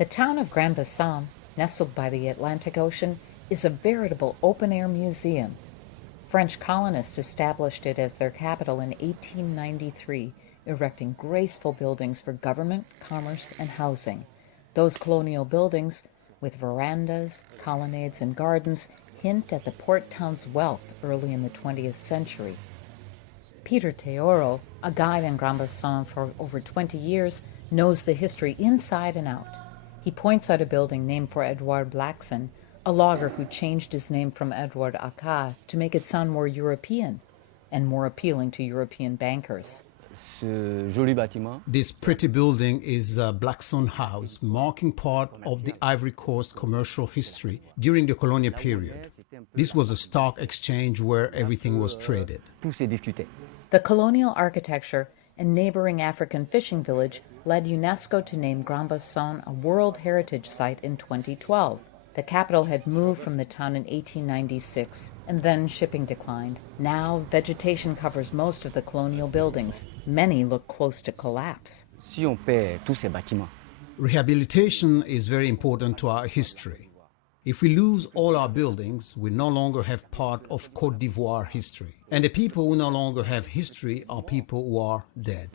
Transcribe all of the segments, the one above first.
The town of Grand-Bassam, nestled by the Atlantic Ocean, is a veritable open-air museum. French colonists established it as their capital in 1893, erecting graceful buildings for government, commerce, and housing. Those colonial buildings, with verandas, colonnades, and gardens, hint at the port town's wealth early in the 20th century. Peter Teoro, a guide in Grand-Bassam for over 20 years, knows the history inside and out. He points out a building named for Edouard Blackson, a logger who changed his name from Edouard Aka to make it sound more European and more appealing to European bankers. This pretty building is Blackson House, marking part of the Ivory Coast commercial history during the colonial period. This was a stock exchange where everything was traded. The colonial architecture and neighboring African fishing village led UNESCO to name Grand-Bassam a World Heritage Site in 2012. The capital had moved from the town in 1896, and then shipping declined. Now, vegetation covers most of the colonial buildings. Many look close to collapse. Rehabilitation is very important to our history. If we lose all our buildings, we no longer have part of Côte d'Ivoire history. And the people who no longer have history are people who are dead.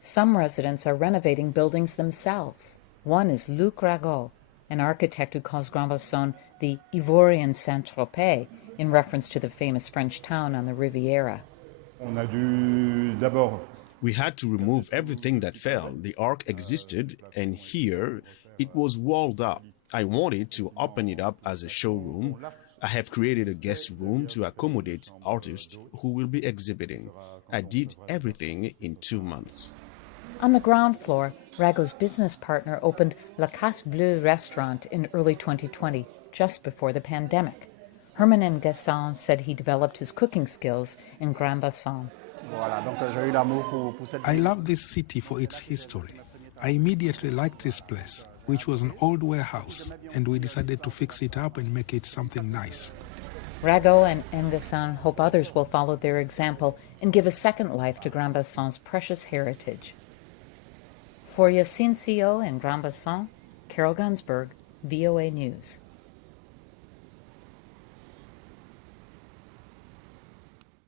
Some residents are renovating buildings themselves. One is Luc Rago, an architect who calls Grand-Bassam the Ivorian Saint-Tropez, in reference to the famous French town on the Riviera. We had to remove everything that fell. The ark existed, and here it was walled up. I wanted to open it up as a showroom. I have created a guest room to accommodate artists who will be exhibiting. I did everything in 2 months. On the ground floor, Rago's business partner opened La Casse Bleue restaurant in early 2020, just before the pandemic. Herman N'Gassan said he developed his cooking skills in Grand-Bassam. I love this city for its history. I immediately liked this place, which was an old warehouse, and we decided to fix it up and make it something nice. Rago and N'Gassan hope others will follow their example and give a second life to Grand-Bassam's precious heritage. For Yacine Sio in Grand-Bassam, Carol Gunsberg, VOA News.